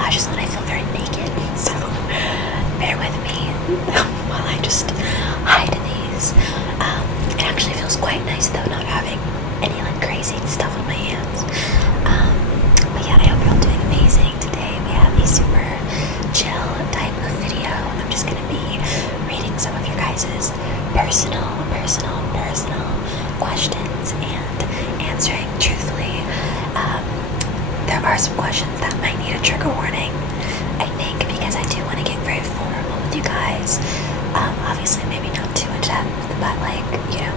lashes on, I feel very naked. So bear with me while I just hide these. It actually feels quite nice though, not having any like crazy stuff on my hands. But yeah, I hope you're all doing amazing. Today we have a super chill type of video. I'm just gonna be reading some of your guys' personal questions and answering truthfully. There are some questions that might need a trigger warning, I think, because I do want to get very vulnerable with you guys. Obviously maybe not too in depth, but like, you know,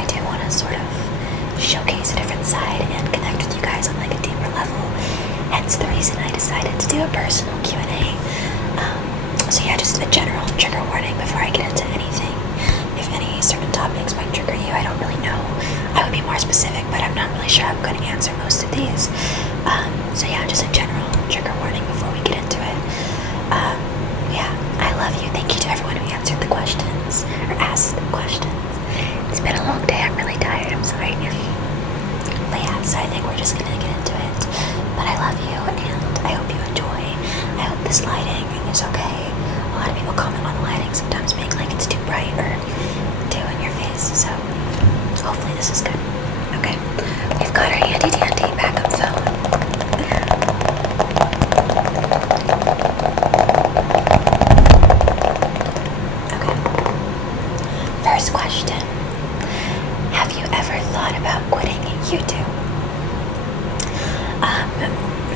I do want to sort of showcase a different side and connect with you guys on like a deeper level. Hence the reason I decided to do a personal Q&A. So yeah, just a general trigger warning before I get into anything. If any certain topics might trigger you, I don't really know. I would be more specific, but I'm not really sure I'm going to answer most of these. So yeah, just a general trigger warning before we get into it. Yeah, I love you. Thank you to everyone who answered the questions or asked questions. It's been a long day. I'm really tired. I'm sorry. But yeah, so I think we're just gonna get into it. But I love you, and I hope you enjoy. I hope this lighting is okay. A lot of people comment on the lighting sometimes being like it's too bright or too in your face. So hopefully this is good. Okay, we've got our handy dandy backup phone. Okay. First question. Have you ever thought about quitting YouTube?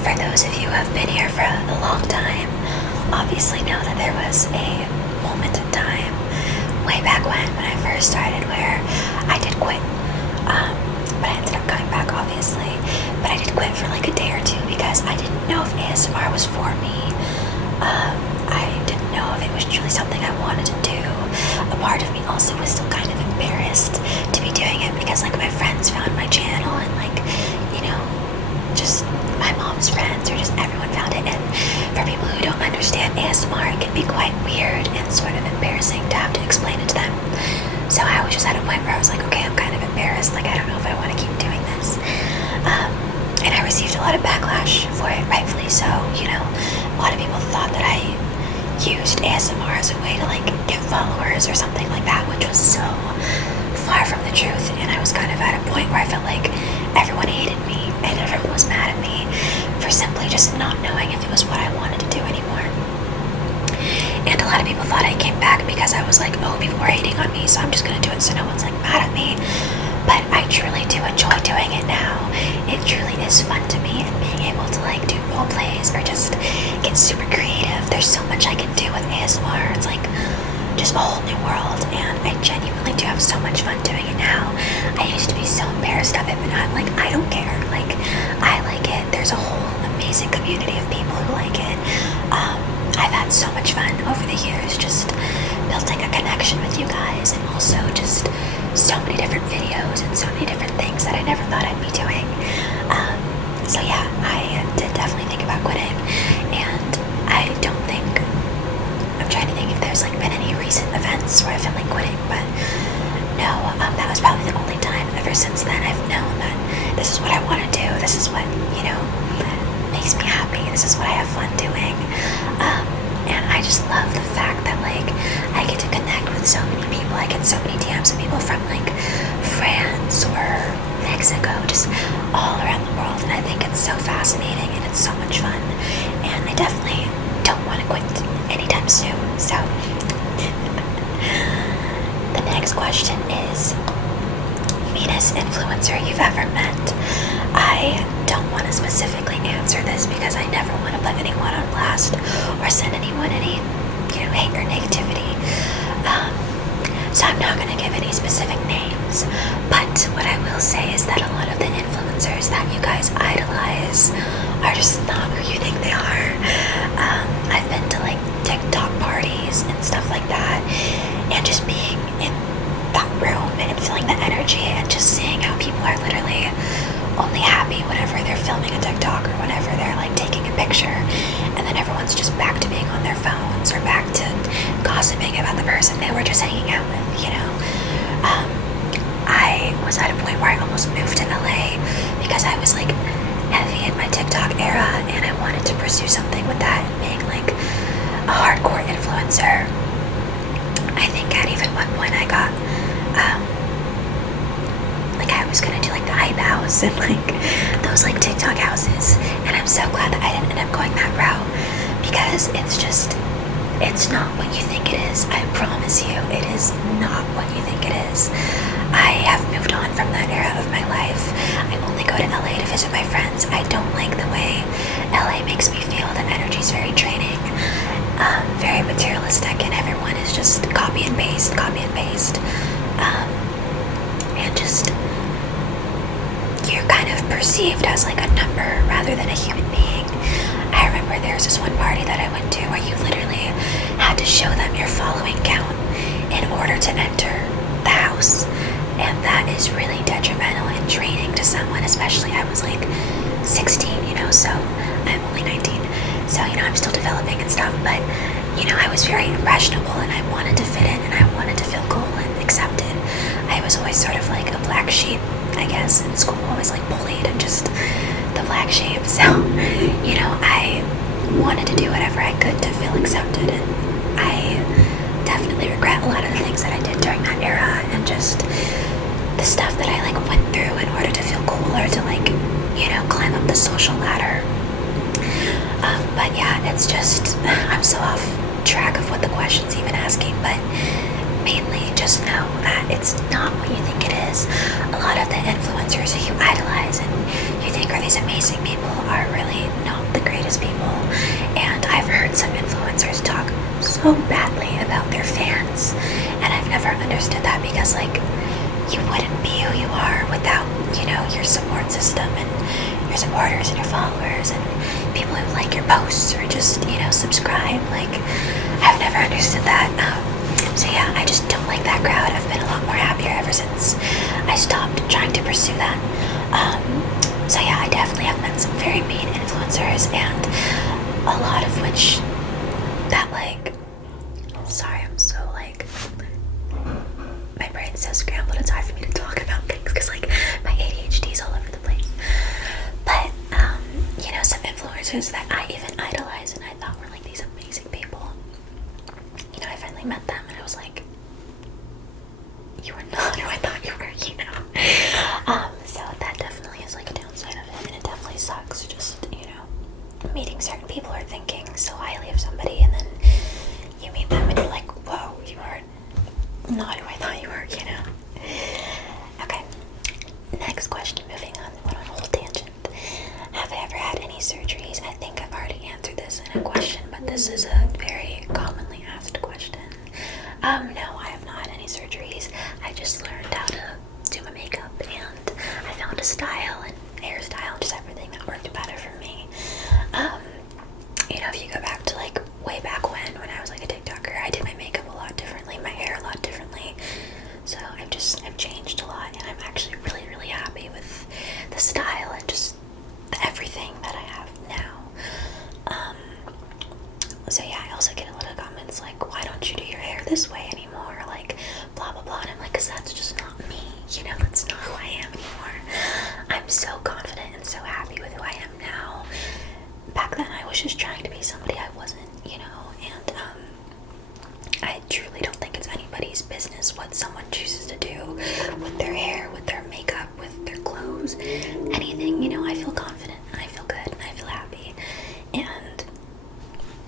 For those of you who have been here for a long time, obviously know that there was a moment in time way back when I first started where I did quit. But I ended up coming back, obviously. But I did quit for like a day or two because I didn't know if ASMR was for me. I didn't know if it was truly something I wanted to do. A part of me also was still kind of embarrassed to be doing it because like my friends found my channel and like, you know, just my mom's friends or just everyone found it. And for people who don't understand ASMR, it can be quite weird and sort of embarrassing to have to explain it to them. So I was just at a point where I was like, okay, I'm kind of embarrassed. Like, I don't know if I want to keep doing this. And I received a lot of backlash for it, rightfully so. You know, a lot of people thought that I used ASMR as a way to like get followers or something like that, which was so far from the truth. And I was kind of at a point where I felt like everyone hated me and everyone was mad at me for simply just not knowing if it was what I wanted to do anymore. And a lot of people thought I came back because I was like, oh, people were hating on me, so I'm just gonna do it so no one's like mad at me. But I truly do enjoy doing it now. It truly is fun to me, and being able to like do role plays or just get super creative. There's so much I can do with ASMR. It's like just a whole new world, and I genuinely do have so much fun doing it now. I used to be so embarrassed of it, but I'm like, I don't care. Like, I like it. There's a whole amazing community of people who like it. I've had so much fun over the years just building a connection with you guys, and also just so many different videos and so many different things that I never thought I'd be doing. So yeah, I did definitely think about quitting, and I don't think, I'm trying to think if there's like been any recent events where I felt like quitting, but no, that was probably the only time ever since then I've known that this is what I want to do, this is what, you know, makes me happy, this is what I have fun doing. And I just love the fact that like I get to connect with so many people. I get so many DMs of people from like France or Mexico, just all around the world, and I think it's so fascinating and it's so much fun, and I definitely don't want to quit anytime soon. So the next question is, meanest influencer you've ever met? I don't want to specifically answer this because I never want to put anyone on blast or send anyone any, you know, hate or negativity. So I'm not going to give any specific names, but what I will say is that a lot of the influencers that you guys idolize are just not who you think they are. I've been to like TikTok parties and stuff like that, and just being in that room and feeling the energy and just seeing how people are literally only happy whenever they're filming a TikTok or whenever they're like taking a picture, and then everyone's just back to being on their phones or back to gossiping about the person they were just hanging out with, you know. I was at a point where I almost moved to LA because I was like heavy in my TikTok era and I wanted to pursue something with that, being like a hardcore influencer. I think at even one point I got, like I was gonna do like the hype house and like those like TikTok houses, and I'm so glad that I didn't end up going that route, because it's not what you think it is. I promise you, it is not what you think it is. I have moved on from that era of my life. I only go to LA to visit my friends. I don't like the way LA makes me feel. The energy is very draining, very materialistic, and everyone is just copy and paste, and just you're kind of perceived as like a number rather than a human being. I remember there was this one party that I went to where you literally had to show them your following count in order to enter the house, and that is really detrimental and draining to someone, especially I was like 16, so I'm only 19, so I'm still developing and stuff, but I was very impressionable and I wanted to fit in and I wanted to feel cool and accepted. I was always sort of like a black sheep, I guess, in school, always like bullied and just the black sheep, so I wanted to do whatever I could to feel accepted, and I definitely regret a lot of the things that I did during that era, and just the stuff that I like went through in order to feel cool or to like climb up the social ladder. But yeah, it's just I'm so off track of what the question's even asking, but mainly just know that it's not what you think it is. A lot of the influencers who you idolize and you think are these amazing people are really not the greatest people. And I've heard some influencers talk so badly about their fans, and I've never understood that, because like you wouldn't be who you are without your support system and your supporters and your followers and people who like your posts or just subscribe. Like I've never understood that. So yeah, I just don't like that crowd. I've been a lot more happier ever since I stopped trying to pursue that. So yeah, I definitely have met some very mean influencers, and a lot of which that like, sorry, I'm so like, my brain's so scrambled, it's hard for me to talk about things because like my ADHD is all over the place. But some influencers that I even idolize and I thought were like these amazing people, I finally met them and I was like, you are not who I thought you were, so that definitely is like a downside of it, and it definitely sucks just meeting certain people or thinking so highly of somebody, and then you meet them and you're like, whoa, you are not who I thought you were, Okay, next question, moving on. Went on a whole tangent. Have I ever had any surgeries? I think I've already answered this in a question, but this is a very commonly asked question. No, I have not had any surgeries. I just learned how to do my makeup, and I found a style and hairstyle, just everything that worked better for me. If you go back to like way back when I was like a TikToker, I did my makeup a lot differently, my hair a lot differently. So I've changed a lot, and I'm actually really, really happy with the style and just everything that I have now. So yeah, I also get a lot of comments like, why don't you do your hair this way anymore? Like, blah, blah, blah. And I'm like, because that's just not me. That's not who I am anymore. I'm so confident and so happy with who I am now. Back then, I was just trying to be somebody I wasn't, and I truly don't think it's anybody's business what someone chooses to do with their hair, with their makeup, with their clothes, anything, I feel confident, and I feel good, and I feel happy, and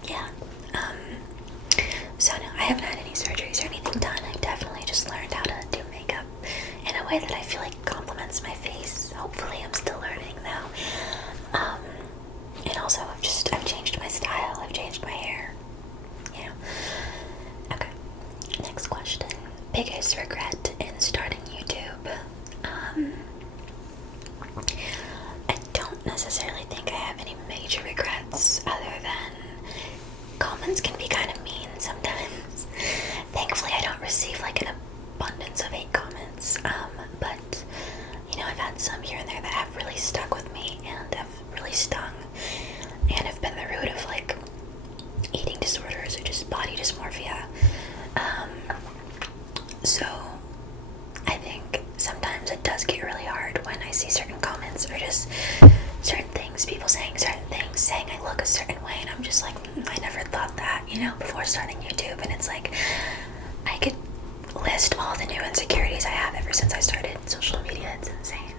yeah, so no, I haven't had any surgeries or anything done. I definitely just learned how to do makeup in a way that I feel like complements my face. Hopefully, I'm still learning though, and also I've changed my style, I've changed my hair, Okay, next question. Biggest regret in starting YouTube? I don't necessarily think I have any major regrets other than comments can be kind of mean sometimes. Thankfully, I don't receive like an abundance of hate comments, but I've had some here and there that have really stuck with me and have really stung and have been the root of like eating disorders or just body dysmorphia. So I think sometimes it does get really hard when I see certain comments or just certain things, people saying certain things saying I look a certain way, and I'm just like, I never thought that, before starting YouTube. And it's like, I could list all the new insecurities I have ever since I started social media. It's insane.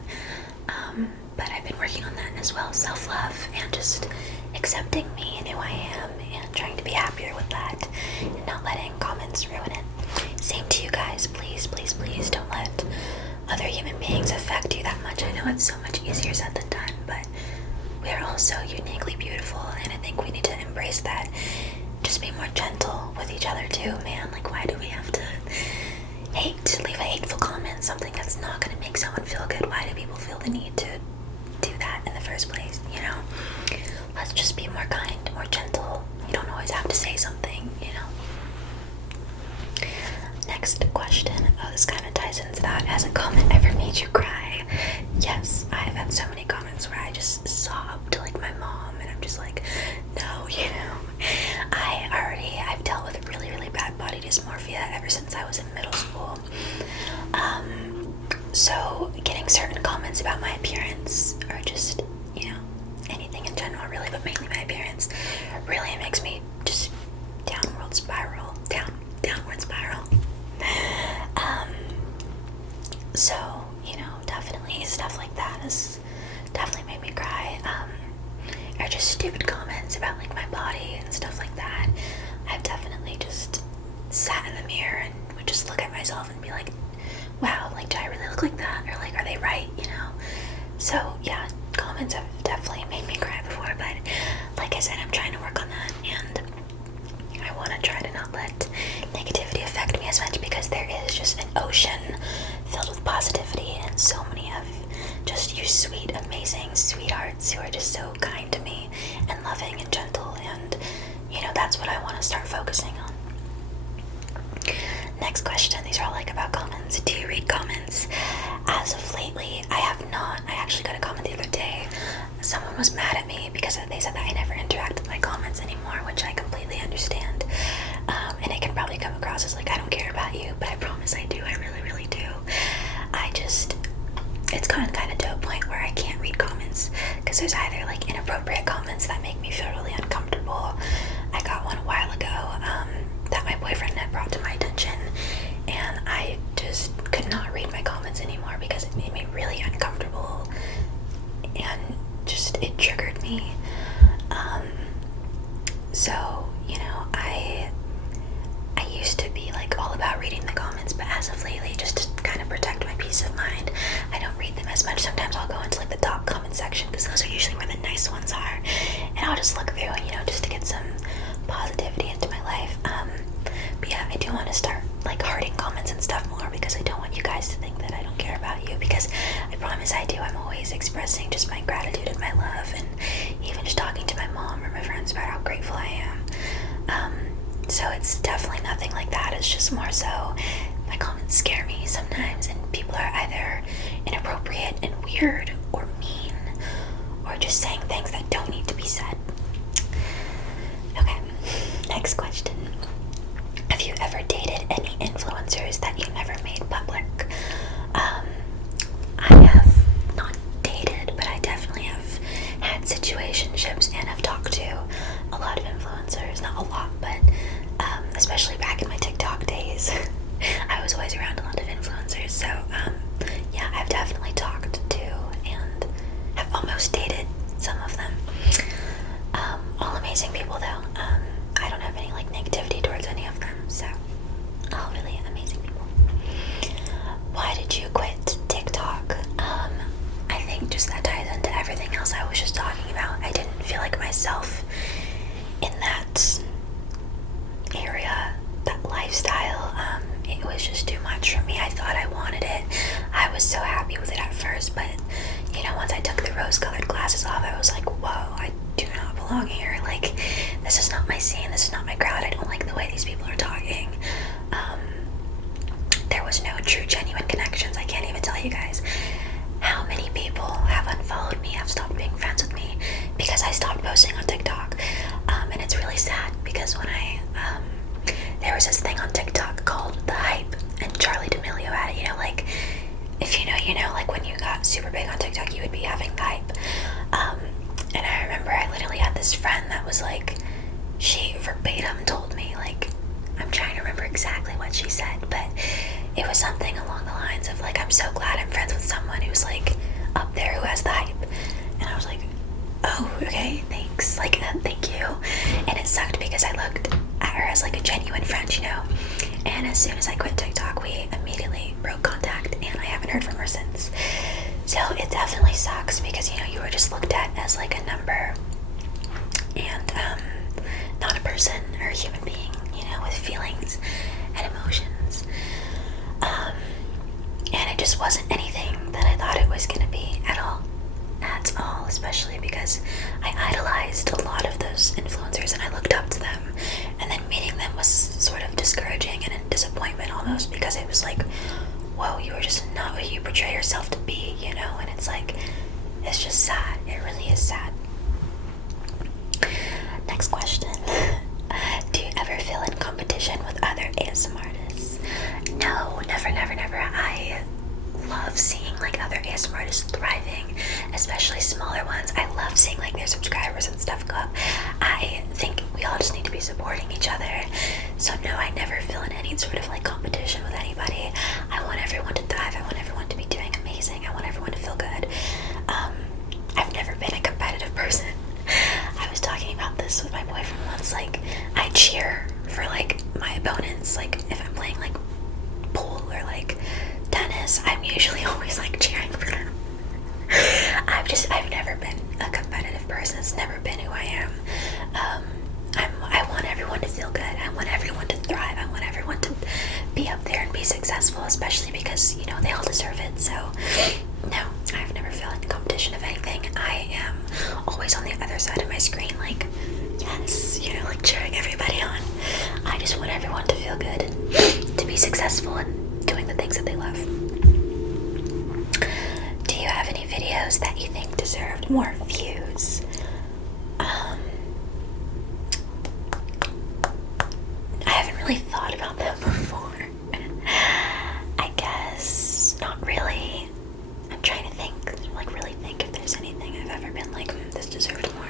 But I've been working on that as well. Self-love and just accepting me and who I am and trying to be happier with that and not letting comments ruin it. Same to you guys. Please, please, please don't let other human beings affect you that much. I know it's so much easier said than done, but we are all so uniquely beautiful, and I think we need to embrace that. Just be more gentle with each other too, man. Like, why do we have to leave a hateful comment, something that's not going to make someone feel good? Why do people feel the need to do that in the first place, Let's just be more kind, more gentle. You don't always have to say something, Next question. Oh, this kind of ties into that. Has a comment ever made you cry? Yes, I've had so many comments where I just sobbed to like my mom, and I'm just like, no, I've dealt with really, really bad body dysmorphia ever since I was in middle school. So getting certain comments about my appearance, or just, anything in general really, but mainly my appearance, really makes me just downward spiral. So, definitely stuff like that has definitely made me cry. Or just stupid comments about like my body and stuff like that. I've definitely just sat in the mirror and would just look at myself and be like, wow, like, do I really look like that? Or like, are they right? So yeah, comments have definitely made me cry before, but like I said, I'm trying to work on that, and I want to try to not let negativity affect me as much, because there is just an ocean filled with positivity, and so many of just you sweet, amazing sweethearts who are just so kind to me and loving and gentle, and that's what I want to start focusing on. Next question. These are all like about comments. Do you read comments? As of lately, I have not. I actually got a comment the other day. Someone was mad at me because they said that I never interact with my comments anymore, which I completely understand. And it can probably come across as like I don't care about you, but I promise I do. I really, really do. It's gotten kind of to a point where I can't read comments, because there's either like inappropriate comments that make me feel really uncomfortable. I got one a while ago that my boyfriend had brought to my attention, and I just could not read my comments anymore because it made me really uncomfortable, and just it triggered me. So I used to be like all about reading the comments, but as of lately, just to kind of protect my peace of mind, I don't read them as much. Sometimes I'll go into like the top comment section, because those are usually where the nice ones are, and I'll just look through and just to get some positivity into my life. But yeah, I do want to start like hearting comments and stuff more, because I don't want you guys to think that I don't care about you, because I promise I do. I'm always expressing just my gratitude and my love, and even just talking to my mom or my friends about how grateful I am. So it's definitely nothing like that. It's just more so my comments scare me sometimes, and people are either inappropriate and weird, or mean, or just saying things that don't need to be said. Okay, next question. Have you ever dated any influencers that you never made public? I have not dated, but I definitely have had situationships and have talked to a lot of influencers. Not a lot, but especially back in my TikTok days, I was always around a lot of influencers. So yeah, I've definitely talked to and have almost dated some of them. All amazing people though. I don't have any like negativity towards any of them, so all really amazing people. Why did you quit TikTok? I think just that ties into everything else I was just talking about. I didn't feel like myself in that area, that lifestyle. It was just too much for me. I thought I wanted it. I was so happy with it at first, but once I took the rose-colored glasses off, I was like, whoa, I do not belong here. Like, this is not my scene. This is not my crowd. I don't like the way these people are talking. There was no true, genuine connections. I can't even tell you guys how many people have unfollowed me, have stopped being friends with me because I stopped posting on TikTok. And it's really sad, because when there was this thing on TikTok called The Hype, and Charlie D'Amelio had it, like, if like when you got super big on TikTok, you would be having The Hype. And I remember I literally had was like, she verbatim told me, like, I'm trying to remember exactly what she said, but it was something along the lines of like, I'm so glad I'm friends with someone who's like up there, who has the hype. And I was like, oh, okay, thanks, like, thank you. And it sucked because I looked at her as like a genuine friend, you know. And as soon as I quit TikTok, we immediately broke contact, and I haven't heard from her since. So it definitely sucks because, you know, you were just looked at as like a number, and not a person or a human being, you know, with feelings and emotions. And it just wasn't anything that I thought it was going to be at all. At all, especially because I idolized a lot of those influencers and I looked up to them, and then meeting them was sort of discouraging and a disappointment almost, because it was like, whoa, you were just not who you portray yourself to be, you know. And it's like, it's just sad. It really is sad. Next question. Do you ever feel in competition with other ASMR artists? No, never, never, never. I love seeing like other ASMR artists thriving, especially smaller ones. I love seeing like their subscribers and stuff go up. I think we all just need to be supporting each other. So no, I never feel in any sort of like competition with anybody. I want everyone to thrive. I want everyone to be doing amazing. I want everyone to feel good. I've never been a competitive person. I was talking about this with my boyfriend once. Like, I cheer for like my opponents. Like if I'm playing like pool or like tennis, I'm usually always like cheering for them. I've never been a competitive person. It's never been who I am. I want everyone to feel good. I want everyone to thrive. I want everyone to be up there and be successful, especially because, you know, they all deserve it. So no, I've never felt in competition of anything. I am always on the other side of my screen, like, yes, you know, like cheering everybody on. I just want everyone to feel good and to be successful and doing the things that they love. Do you have any videos that you think deserved more views? I haven't really thought about that before. I guess not really. I'm trying to think, like really think if there's anything I've ever been like, this deserved more.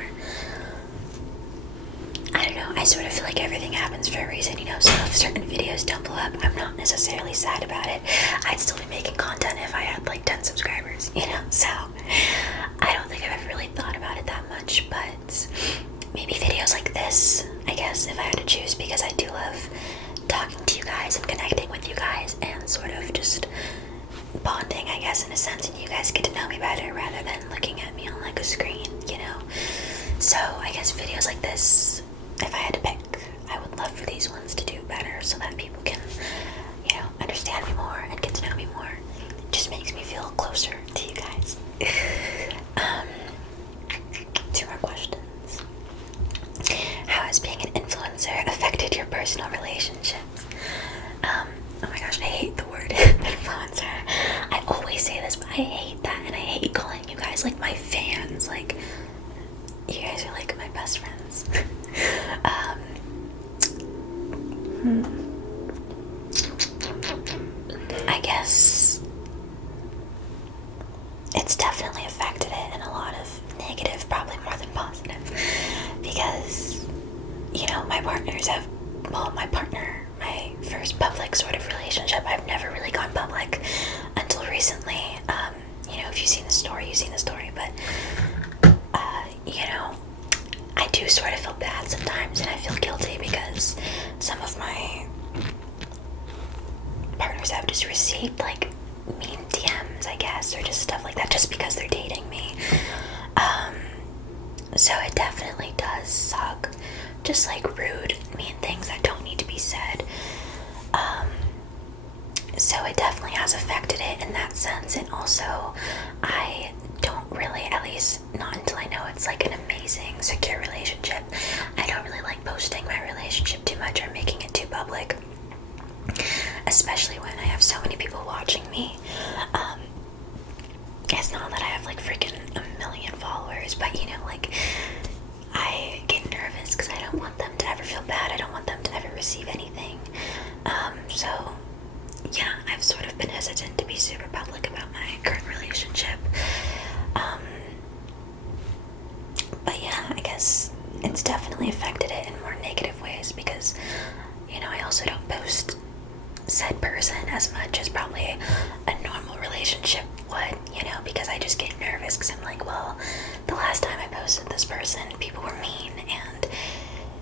I don't know, I sort of feel like everything happens for a reason, you know. So if certain videos don't blow up, I'm not necessarily sad about it. I'd still be making content if I had like 10 subscribers, you know. So I don't think I've ever really thought about it that much, but maybe videos like this, I guess, if I had to choose, because I do love talking to you guys and connecting with you guys and sort of just bonding, I guess, in a sense, and you guys get to know me better rather than looking at me on like a screen, you know. So I guess videos like this, if I had to pick, I would love for these ones to do better so that people can, you know, understand me more and get to know me more. It just makes me feel closer to you guys. 2 more questions. How has being an influencer affected your personal relationships? Oh my gosh, I hate the word influencer. I always say this, but I hate that, and I hate calling you guys like my fans. Like, you guys are like my best friends. I guess it's definitely affected it in a lot of negative, probably more than positive, because, you know, my partners have, well, my partner, my first public sort of relationship, I've never really gone public until recently. You know, if you've seen the story, you've seen the story, but you know, I do sort of feel bad sometimes, and I feel guilty because some of my partners have just received like mean DMs, I guess, or just stuff like that, just because they're dating me. So it definitely does suck, just like rude, mean things that don't need to be said. So it definitely has affected it in that sense, and also I don't really, at least not until I know it's like an amazing, secure relationship, I don't really like posting my relationship too much or making it too public, especially when I have so many people watching me. It's not that I have like freaking 1 million followers, but you know, like, I get nervous because I don't want them to ever feel bad. I don't want them to ever receive anything. So yeah, I've sort of been hesitant to be super public about my current relationship. But yeah, I guess it's definitely affected it in more negative ways because, I also don't post said person as much as probably a normal relationship would, because I just get nervous because I'm like, well, the last time I posted this person, people were mean and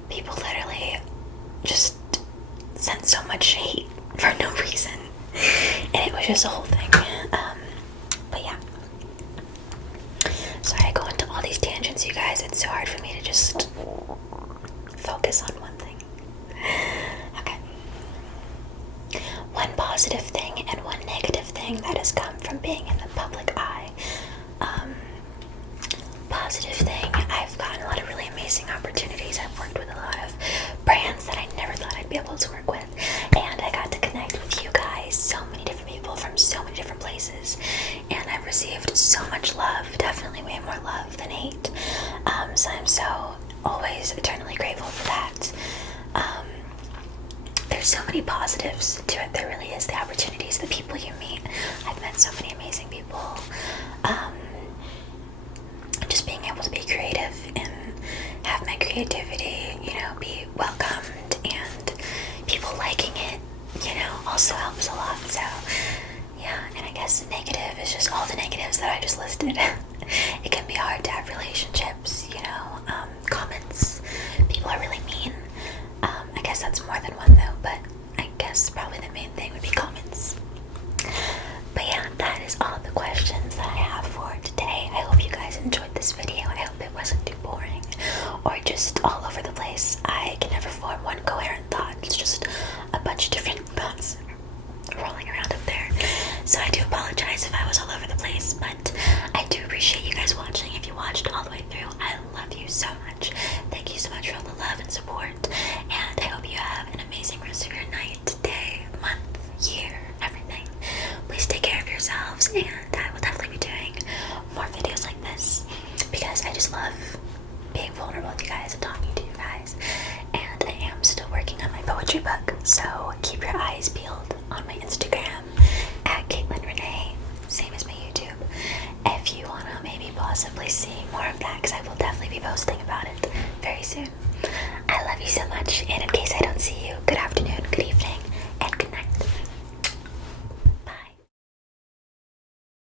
people literally just sent so much hate for no reason. And it was just a whole thing. But yeah. Sorry, I go into all these tangents, you guys. It's so hard for me to just focus on one thing. Okay. One positive thing and one negative thing that has come from being in the public eye. Positive thing, I've gotten a lot of really amazing opportunities. I've worked with a lot of brands that I never thought I'd be able to work with, and I got to connect with you guys, so many different people from so many different places, and I've received so much love, definitely way more love than hate. So I'm so always eternally grateful for that. There's so many positives to it. There really is. The opportunities, the people you meet. I've met so many amazing people. Just being able to be creative and have my creativity, be welcomed and people liking it, also helps a lot. So yeah, and I guess negative is just all the negatives that I just listed. It can be hard to have relationships, comments. People are really mean. I guess that's more than one though, but I guess probably the main thing would be comments. But yeah, that is all the questions that I have for today. I hope you guys enjoyed this video. I hope it wasn't too boring or just all over the place. I can never form one coherent thought. It's just a bunch of different thoughts rolling around up there. So I do apologize if I was all over the place, but I do appreciate you guys watching. If you watched all the way through, I love you so much. Thank you so much for all the love and support, and I hope you have an amazing rest of your night, day, month, year, everything. Please take care of yourselves, and I will definitely be doing more videos like this because I just love being vulnerable with you guys and talking to you guys. And I am still working on my poetry book, so keep your eyes peeled on my Instagram at Caitlin Renee, same as my YouTube, if you want to maybe possibly see more of that, because I will definitely be posting about it very soon. I love you so much, and in case I don't see you, good